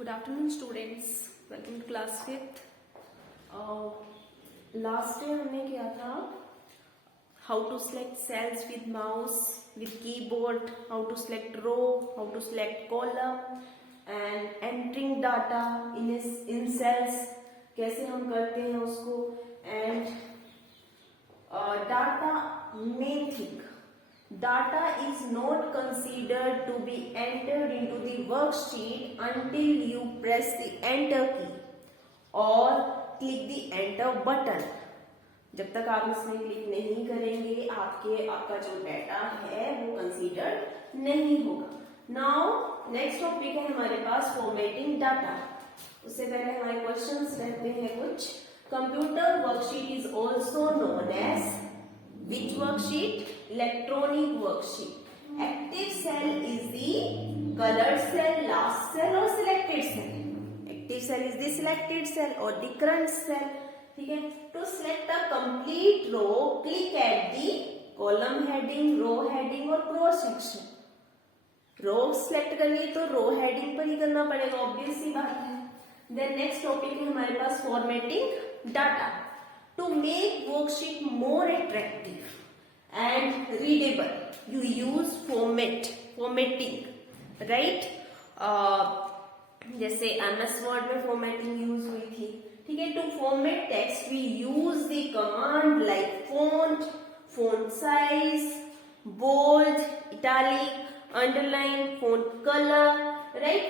Good afternoon students, welcome to class 5th. Last day हमने किया था how to select cells with mouse with keyboard, how to select row, how to select column and entering data in cells, कैसे हम करते हैं उसको. And data main thing, data is not considered to be entered into the worksheet until you press the enter key or click the enter button. जब तक आप इसमें click नहीं करेंगे आपका जो डाटा है वो कंसीडर नहीं होगा. नाउ नेक्स्ट टॉपिक है हमारे पास फॉर्मेटिंग डाटा. उससे पहले हमारे क्वेश्चंस रहते हैं कुछ. Computer worksheet is also known as which worksheet? Electronic worksheet. Active cell is the colored cell, last cell or selected cell. Active cell is the selected cell or the current cell. ठीक है. To select a complete row, click at the column heading, row heading और cross section. रो select करनी तो रो heading पर ही करना पड़ेगा, obvious सी बात है. Then next topic है हमारे पास formatting data. To make worksheet more attractive and readable, you use formatting, right? जैसे MS Word में formatting यूज हुई थी. ठीक है. To format text we use the command like font size, bold, italic, underline, font color, right?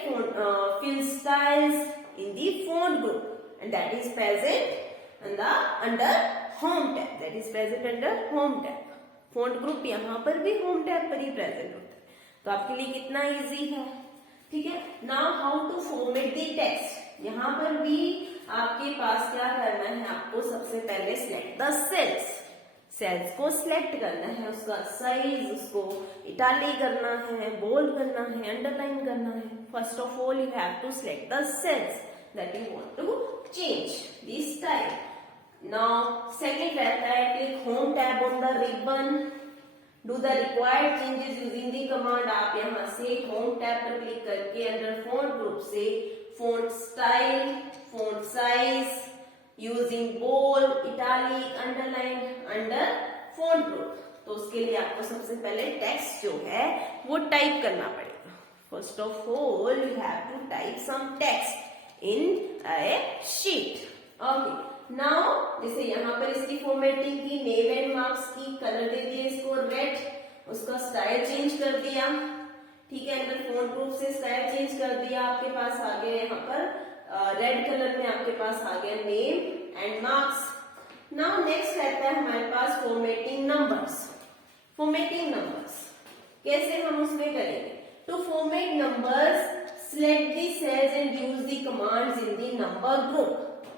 Fill styles in the font group, and that is present under home tab. That is present under home tab. Font group यहाँ पर भी home tab पर ही present होता है, तो आपके लिए कितना इजी है. ठीक है. Now how to format the text. यहाँ पर भी आपके पास क्या करना है, आपको सबसे पहले सिलेक्ट द सेल्स को सिलेक्ट करना है, उसका साइज, उसको इटालिक करना है, बोल्ड करना है, अंडरलाइन करना है. First of all you have to select the cells that you want to change this style. Now second रहता है click home tab on the ribbon, do the required changes using the command. आप यहाँ से home tab पर click करके under font group से font style, font size, using bold, italic, underline under font group. तो उसके लिए आपको सबसे पहले टेक्स्ट जो है वो टाइप करना पड़ेगा. First of all you have to type some text in a sheet. Okay. Now जैसे यहाँ पर इसकी फॉर्मेटिंग की, नेम एंड मार्क्स की, कलर दे दिया इसको रेड, उसका स्टाइल चेंज कर दिया. ठीक है. अंदर फॉन्ट ग्रुप से स्टाइल चेंज कर दिया. आपके पास आ गया यहाँ पर रेड कलर में आपके पास आ गया name and marks. Now next रहता है हमारे पास फॉर्मेटिंग नंबर्स. कैसे हम उसमें करेंगे. To format numbers select the cells and use the commands in the number group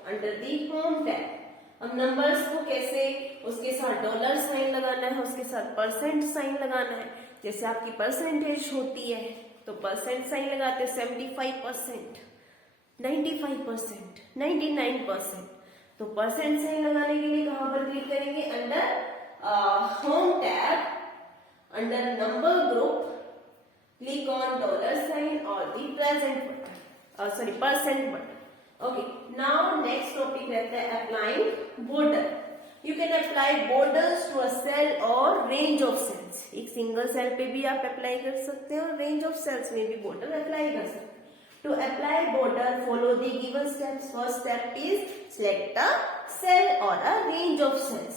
under the home tab. अब नंबर्स को कैसे, उसके साथ डॉलर साइन लगाना है, उसके साथ परसेंट साइन लगाना है. जैसे आपकी परसेंटेज होती है तो परसेंट साइन लगाते हैं 75%, 95%, 99%. तो परसेंट साइन लगाने के लिए कहां पर क्लिक करेंगे, under home tab, under number group, click on dollar sign और the percent button. Okay, now next topic रहता है applying border. You can apply borders to a cell or range of cells. एक single cell पे भी आप apply कर सकते हैं और रेंज ऑफ सेल्स में भी बॉर्डर अप्लाई कर सकते हैं. To apply border, follow the given steps. First step is select a cell or a range of cells.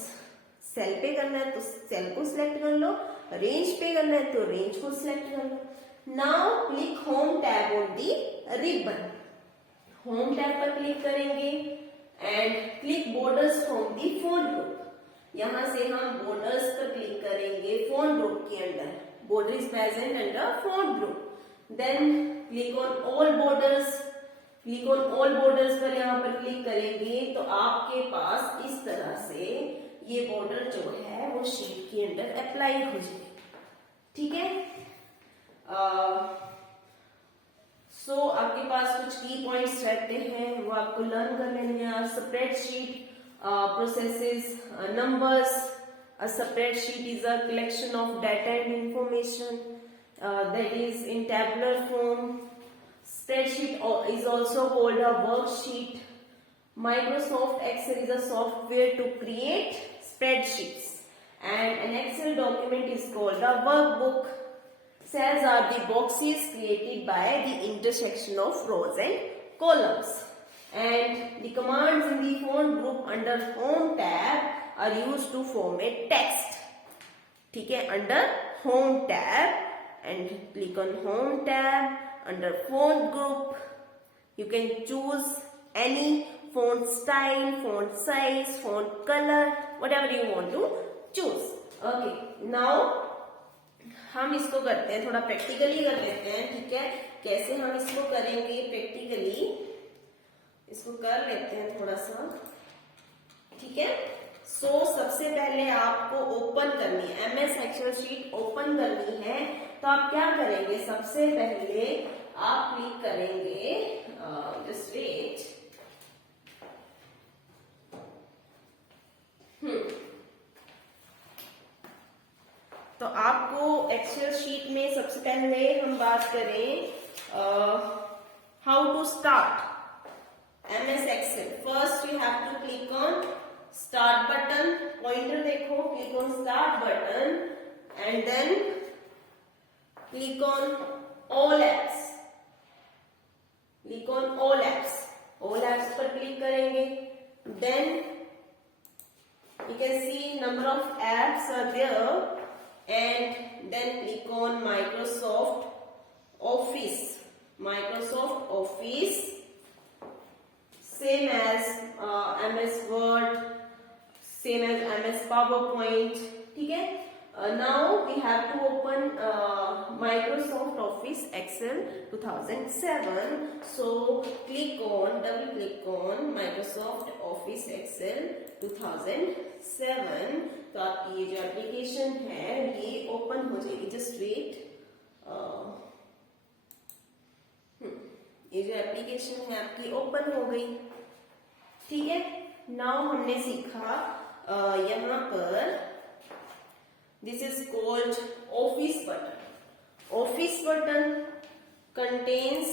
Cell पे करना है तो सेल को सिलेक्ट कर लो, रेंज पे करना है तो रेंज को सिलेक्ट कर लो. Now click home tab on the ribbon. Home tab पर क्लिक करेंगे and click borders from the font group. यहां से हम बॉर्डर्स पर क्लिक करेंगे फॉन्ट ग्रुप के अंदर. Border is present under font group. Then click on all borders. पर यहां पर क्लिक करेंगे तो आपके पास इस तरह से ये बॉर्डर जो है वो शीट के अंदर अप्लाई हो जाएगी. ठीक है. सो आपके पास कुछ की पॉइंट्स रहते हैं वो आपको लर्न कर लेने हैं. Spreadsheet processes numbers. A spreadsheet is a collection of data and information that is in tabular form. Spreadsheet is also called a worksheet. Microsoft Excel is a software to create spreadsheets. And an Excel document is called a workbook. Cells are the boxes created by the intersection of rows and columns. And the commands in the font group under Home tab are used to format text. ठीक है, under Home tab, and click on Home tab. Under font group, you can choose any font style, font size, font color, whatever you want to choose. Okay, now हम इसको करते हैं, थोड़ा practically कर लेते हैं. ठीक है, कैसे हम इसको करेंगे प्रैक्टिकली, इसको कर लेते हैं थोड़ा सा. ठीक है, सबसे पहले आपको ओपन करनी है, MS एक्सेल शीट ओपन करनी है. तो आप क्या करेंगे, सबसे पहले आप क्लिक करेंगे, जस्ट वेट. तो आपको एक्सेल शीट में सबसे पहले हम बात करें how to start MS Excel. First you have to click on start button, pointer देखो, click on start button and then click on all apps. Click on all apps. All apps पर click करेंगे. Then you can see number of apps are there, and then click on Microsoft Office. Microsoft Office, same as MS Word, same as MS PowerPoint. ठीक है, now we have to open Microsoft Office Excel 2007. So double click on Microsoft Office Excel 2007. तो आपकी ये जो application है ये open हो जाएगी. Just wait. ये जो एप्लीकेशन है आपकी ओपन हो गई. ठीक है, नाउ हमने सीखा यहाँ पर this is called office button. Office button contains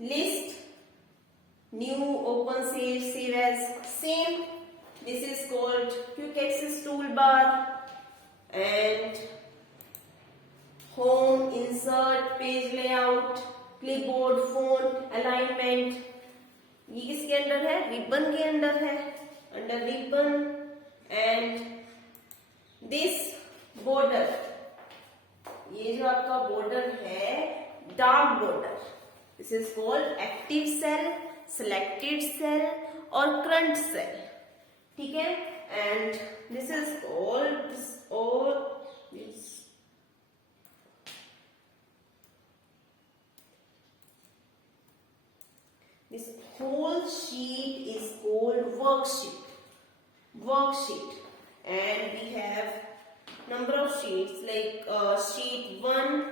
list, new, open, save as, same. This is called quick access toolbar, and home, insert, page layout, clipboard, font, alignment. ये किसके अंडर है, रिबन के अंदर है, under ribbon. And this border, ये जो आपका border है dark border, this is called active cell, selected cell और करंट सेल. ठीक है, and this is all this whole sheet is called worksheet, and we have number of sheets like sheet 1,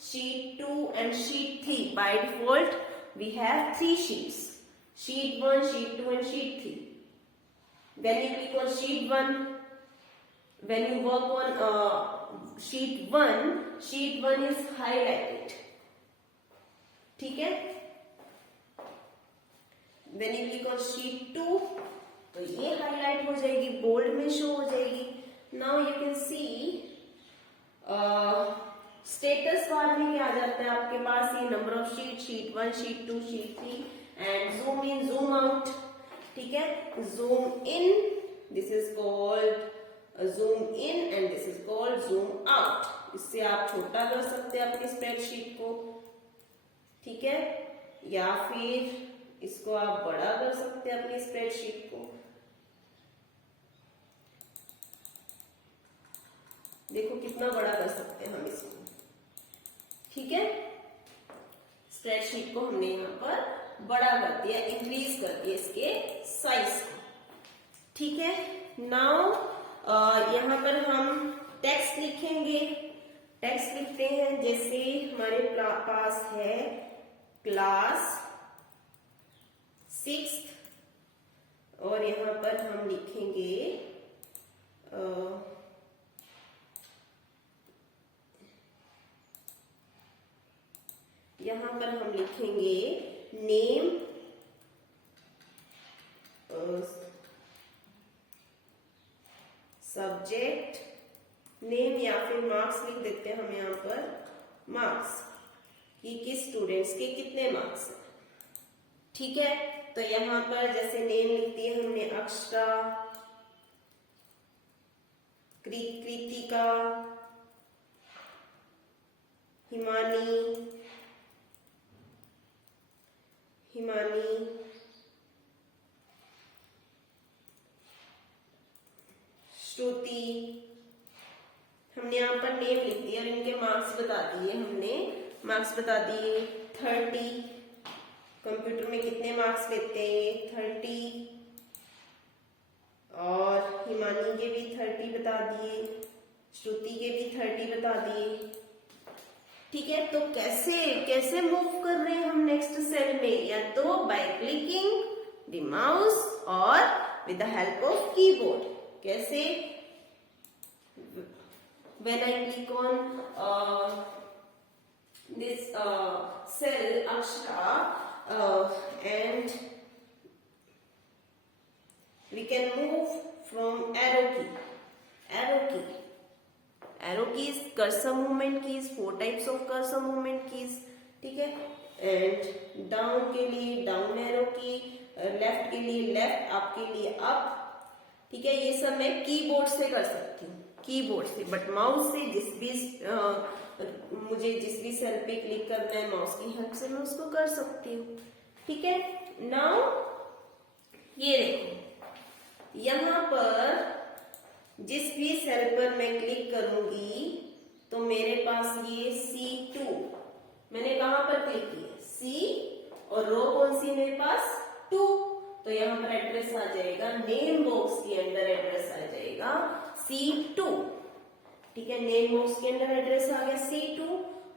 sheet 2 and sheet 3. By default we have 3 sheets, sheet 1, sheet 2 and sheet 3. When you click on sheet 1, when you work on sheet 1 is highlighted. ठीक है, when you click on sheet 2 तो ये highlight हो जाएगी, bold में show हो जाएगी. Now you can see status bar में क्या आ जाता है आपके पास, ये number of sheet, sheet 1, sheet 2, sheet 3, and zoom in, zoom out. ठीक है, zoom in, this is called zoom in and this is called zoom out. इससे आप छोटा कर सकते हैं अपनी स्प्रेडशीट को. ठीक है, या फिर इसको आप बड़ा कर सकते हैं अपनी स्प्रेडशीट को. देखो कितना बड़ा कर सकते हैं हम इसको. ठीक है, स्प्रेडशीट को हमने यहाँ पर बड़ा कर दिया, इंक्रीज कर दिया इसके साइज को. ठीक है, नाउ यहाँ पर हम टेक्स्ट लिखेंगे. टेक्स्ट लिखते हैं, जैसे हमारे पास है क्लास 6th और यहाँ पर हम लिखेंगे यहाँ पर हम लिखेंगे नेम सब्जेक्ट नेम, या फिर मार्क्स लिख देते हैं हम यहाँ पर मार्क्स, कि किस स्टूडेंट्स के कितने मार्क्स हैं। ठीक है, तो यहाँ पर जैसे नेम लिख दिए हमने अक्षरा, कृतिका, हिमानी, श्रुति, हमने यहाँ पर नेम लिख दिया और इनके मार्क्स बता दिए हमने। मार्क्स बता दिए 30, कंप्यूटर में कितने मार्क्स लेते हैं ये 30, और हिमानी के भी 30 बता दिए, श्रुति के भी 30 बता दिए। ठीक है, तो कैसे मूव कर रहे हैं हम नेक्स्ट सेल में, या तो बाय क्लिकिंग द माउस और with the help of keyboard. कैसे? when I click on this cell Akshara and we can move from arrow keys, cursor movement keys, 4 types of cursor movement keys, ठीक है। And down के लिए down arrow की, left के लिए left, up के लिए अप, ठीक है। ये सब मैं कीबोर्ड से कर सकती हूँ, कीबोर्ड से, बट माउस से मुझे जिस भी सेल पे क्लिक करना है माउस की हेल्प से मैं उसको कर सकती हूँ। ठीक है, नाउ ये देखो, यहाँ पर जिस भी सेल पर मैं क्लिक करूंगी तो मेरे पास ये C2, मैंने कहां पर क्लिक किया C, और रो कौन सी मेरे पास 2, तो यहाँ पर एड्रेस आ जाएगा, नेम बॉक्स के अंदर एड्रेस आ जाएगा C2। ठीक है, नेम बॉक्स के अंदर एड्रेस आ गया C2,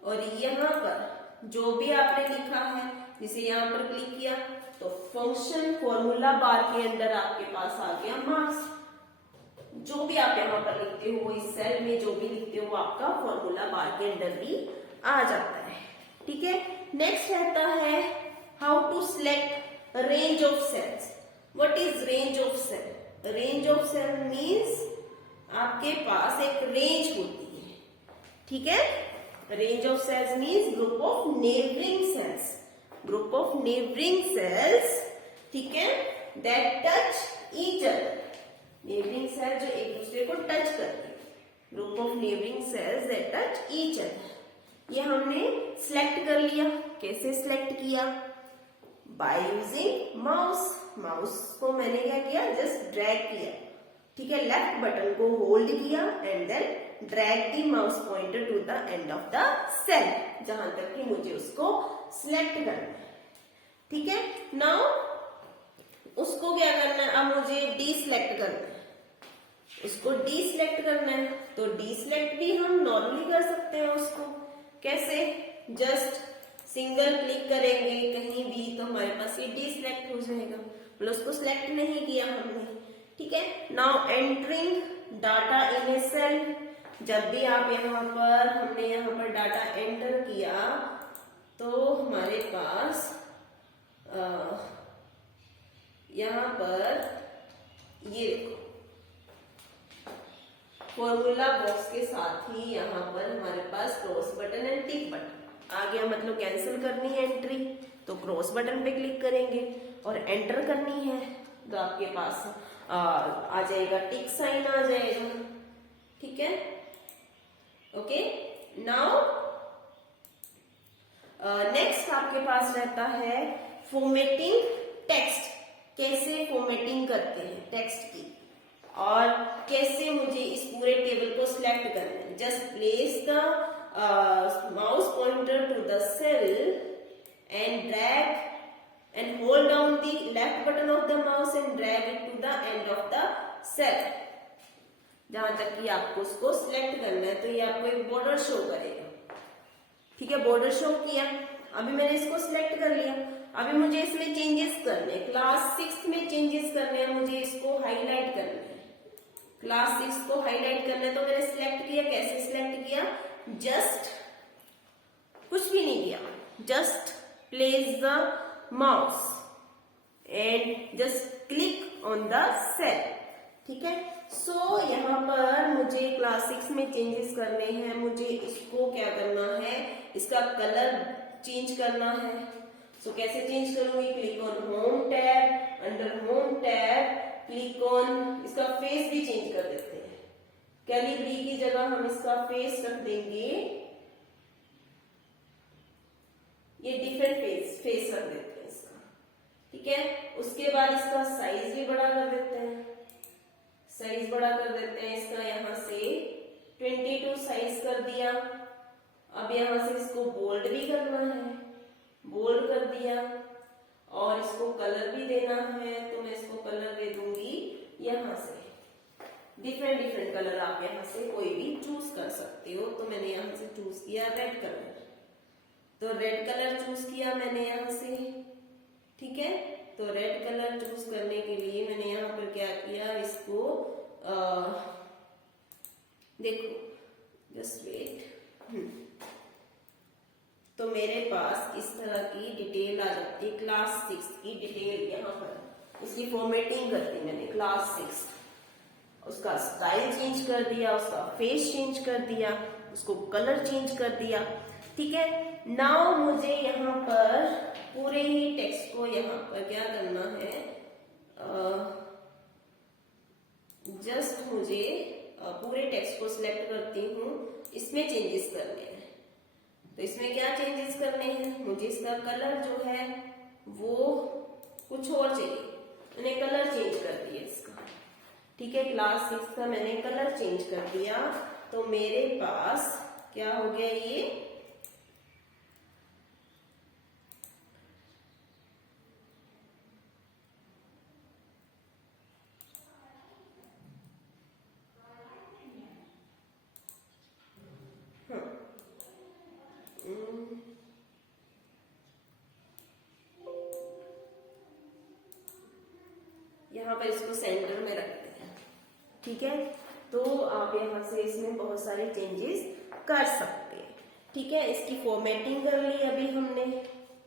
और यहाँ पर जो भी आपने लिखा है, जिसे यहाँ पर क्लिक किया तो फंक्शन फॉर्मूला बार के अंदर आपके पास आ गया मार्क्स। जो भी आप यहाँ पर लिखते हो, इस सेल में जो भी लिखते हो, आपका फॉर्मूला बार के अंदर भी आ जाता है। ठीक है, नेक्स्ट रहता है how to select range of cells. What is range of cell? Range of cell means आपके पास एक रेंज होती है। ठीक है, range of cells means group of neighbouring cells, group of neighbouring cells, ठीक है, that touch each other. Neighbouring cell जो एक दूसरे को टच करते हैं, group of neighbouring cells that touch each other. ये हमने सिलेक्ट कर लिया। कैसे सिलेक्ट किया? By using mouse. माउस को मैंने क्या किया, जस्ट ड्रैग किया। ठीक है, लेफ्ट बटन को होल्ड किया and then drag the mouse pointer to the end of the cell, जहां तक कि मुझे उसको सिलेक्ट करना है। ठीक है, नाउ उसको क्या करना है, अब मुझे डीसिलेक्ट करना है, उसको डीसिलेक्ट करना है, तो डीसिलेक्ट भी हम नॉर्मली कर सकते हैं उसको। कैसे? जस्ट सिंगल क्लिक करेंगे कहीं भी तो हमारे पास ये डीसिलेक्ट हो जाएगा, मतलब उसको सिलेक्ट नहीं किया हमने। ठीक है, now entering data in a cell. जब भी आप यहाँ पर, हमने यहाँ पर डाटा एंटर किया तो हमारे पास यहाँ पर ये देखो, फॉर्मूला बॉक्स के साथ ही यहाँ पर हमारे पास cross button and tick button आ गया। मतलब कैंसिल करनी है एंट्री तो क्रॉस बटन पे क्लिक करेंगे, और एंटर करनी है तो आपके पास आ जाएगा टिक साइन आ जाएगा। ठीक है, ओके। नाउ नेक्स्ट आपके पास रहता है फॉर्मेटिंग टेक्स्ट। कैसे फॉर्मेटिंग करते हैं टेक्स्ट की, और कैसे मुझे इस पूरे टेबल को सिलेक्ट करना है। Just place the mouse pointer to the cell and drag and hold down the left button of the mouse and drag it to the end of the cell, जहां तक कि आपको उसको सिलेक्ट करना है। तो ये आपको एक बॉर्डर शो करेगा। ठीक है, बॉर्डर शो किया। अभी मैंने इसको सिलेक्ट कर लिया, अभी मुझे इसमें चेंजेस करने, क्लास 6 में चेंजेस करने हैं, मुझे इसको हाईलाइट करना है, क्लास 6 को हाईलाइट करना है। तो मैंने सिलेक्ट किया। कैसे सिलेक्ट किया? जस्ट कुछ भी नहीं किया, just place the mouse and just click on the cell. ठीक है, सो यहाँ पर मुझे क्लास 6 में चेंजेस करने हैं. मुझे इसको क्या करना है, इसका कलर चेंज करना है. सो कैसे चेंज करूंगी, click on home tab, under home tab click on, इसका फेस भी चेंज कर देते हैं. कैलिब्री की जगह हम इसका फेस रख देंगे, ये डिफरेंट फेस रख देते हैं इसका. ठीक है, उसके बाद इसका साइज भी बड़ा कर देते हैं. साइज बड़ा कर देते हैं इसका, यहां से 22 साइज कर दिया. अब यहां से इसको बोल्ड भी करना है, बोल्ड कर दिया. और इसको कलर भी देना है, तो मैं इसको कलर दे दूंगी यहां से. डिफरेंट कलर आप यहां से कोई भी चूज कर सकते हो. तो मैंने यहां से चूज किया रेड कलर, तो रेड कलर चूज किया मैंने यहां से. ठीक है, तो रेड कलर चूज करने के लिए मैंने यहाँ पर क्या किया, इसको देखो, जस्ट वेट. तो मेरे पास इस तरह की डिटेल आ जाती है, क्लास 6 की डिटेल. यहाँ पर इसकी फॉर्मेटिंग कर दी मैंने, क्लास 6. उसका स्टाइल चेंज कर दिया, उसका फेस चेंज कर दिया, उसको कलर चेंज कर दिया. ठीक है, नाउ मुझे यहाँ पर पूरे ही टेक्स्ट को यहाँ पर क्या करना है, जस्ट मुझे पूरे टेक्स्ट को सिलेक्ट करती हूँ, इसमें चेंजेस करने हैं. तो इसमें क्या चेंजेस करने हैं, मुझे इसका कलर जो है वो कुछ और चाहिए. मैंने कलर चेंज कर दिया इसका. ठीक है, क्लास 6 का मैंने कलर चेंज कर दिया. तो मेरे पास क्या हो गया, ये यहाँ पर इसको सेंटर में रखते हैं. ठीक है, तो आप यहाँ से इसमें बहुत सारे चेंजेस कर सकते हैं. ठीक है, इसकी फॉर्मेटिंग कर ली अभी हमने.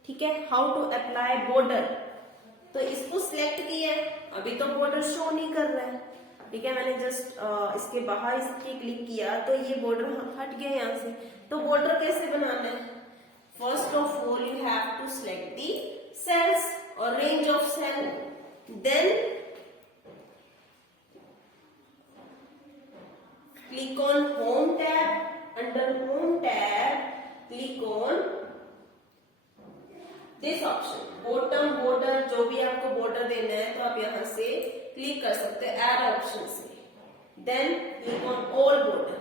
ठीक है, हाउ टू अप्लाई बॉर्डर, तो इसको सिलेक्ट किया, अभी तो बॉर्डर शो नहीं कर रहा है. ठीक है, मैंने जस्ट इसके बाहर इसके क्लिक किया तो ये बॉर्डर हट गया यहाँ से. तो बॉर्डर कैसे बनाना है, first of all you have to select the cells और range of cell. Then click on home tab, under home tab click on this option, bottom border. जो भी आपको बॉर्डर देना है तो आप यहां से क्लिक कर सकते हैं एड ऑप्शन से. Then click on all border.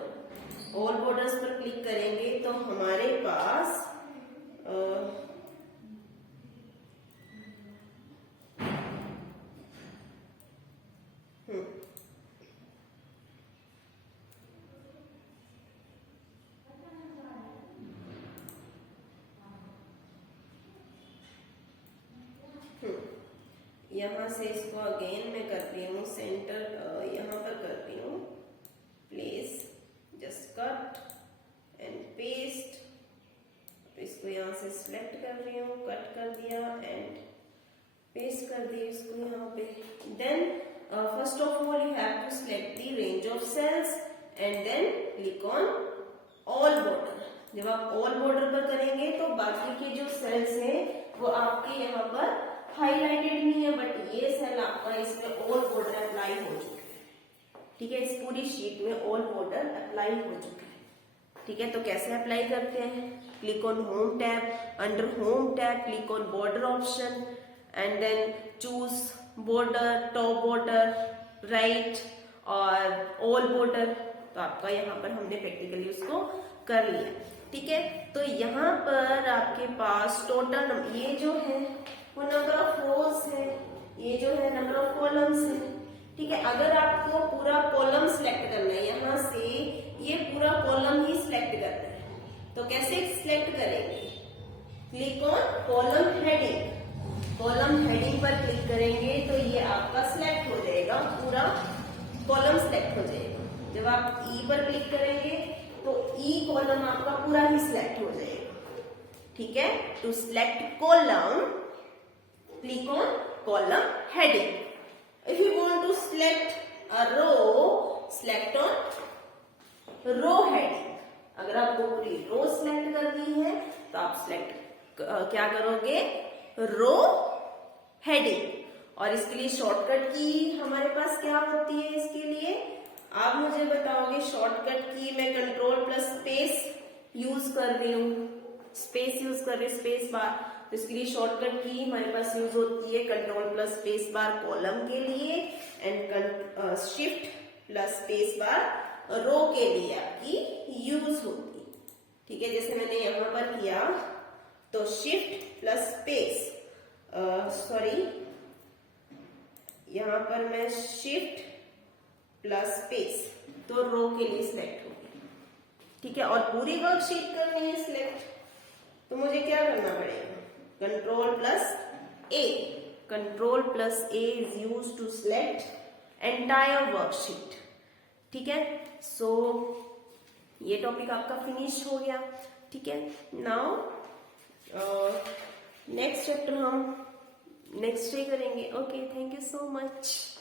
All borders पर क्लिक करेंगे तो हमारे पास यहाँ से इसको अगेन मैं करती हूँ सेंटर, यहाँ पर करती हूँ place, just cut and paste. तो इसको यहाँ से सिलेक्ट कर रही हूँ, कट कर दिया एंड पेस्ट कर दिया इसको यहाँ पे. Then first of all you have to select the range of cells and then click on all border. जब आप ऑल बॉर्डर पर करेंगे तो बाकी के जो सेल्स हैं वो आपके यहाँ पर हाईलाइटेड नहीं है, बट ये सेल आपका इसमें ऑल बॉर्डर अप्लाई हो चुके हैं. ठीक है, इस पूरी शीट में ऑल बॉर्डर अप्लाई हो चुके हैं. ठीक है, तो कैसे अप्लाई करते हैं, click on home tab, under home tab click on border option and then choose border, top border, right और ऑल बॉर्डर. तो आपका यहाँ पर हमने प्रैक्टिकली उसको कर लिया. ठीक है, तो यहाँ पर आपके पास टोटल ये जो है वो नंबर ऑफ रोज है, ये जो है नंबर ऑफ कॉलम्स है. ठीक है, अगर आपको पूरा कॉलम सिलेक्ट करना है, यहाँ से ये पूरा कॉलम ही सिलेक्ट करना है, तो कैसे सिलेक्ट करेंगे, click on column heading. Column heading पर क्लिक करेंगे तो ये आपका सिलेक्ट हो जाएगा, पूरा कॉलम सिलेक्ट हो जाएगा. जब आप ई पर क्लिक करेंगे तो ई कॉलम आपका पूरा ही सिलेक्ट हो जाएगा. ठीक है, to select column click on column heading. If you want to select a row, select on row heading. अगर आपको पूरी रो सिलेक्ट करनी है तो आप सिलेक्ट क्या करोगे, रो हेडिंग. और इसके लिए शॉर्टकट की हमारे पास क्या होती है, इसके लिए आप मुझे बताओगे. शॉर्टकट की मैं कंट्रोल प्लस स्पेस यूज कर रही हूँ, स्पेस यूज कर रही हूँ, स्पेस बार. तो इसके लिए शॉर्टकट की हमारे पास यूज होती है control plus space bar column के लिए and shift plus space bar row के लिए आपकी यूज होती है. ठीक है, जैसे मैंने यहां पर किया तो शिफ्ट प्लस स्पेस, सॉरी यहां पर मैं शिफ्ट प्लस स्पेस तो रो के लिए सिलेक्ट होगी. ठीक है, और पूरी वर्कशीट करनी है सिलेक्ट तो मुझे क्या करना पड़ेगा, control plus A. Control plus A is use to select entire worksheet. ठीक है, सो ये टॉपिक आपका फिनिश हो गया. ठीक है, नाउ नेक्स्ट चैप्टर हम नेक्स्ट डे करेंगे. Okay, thank you so much.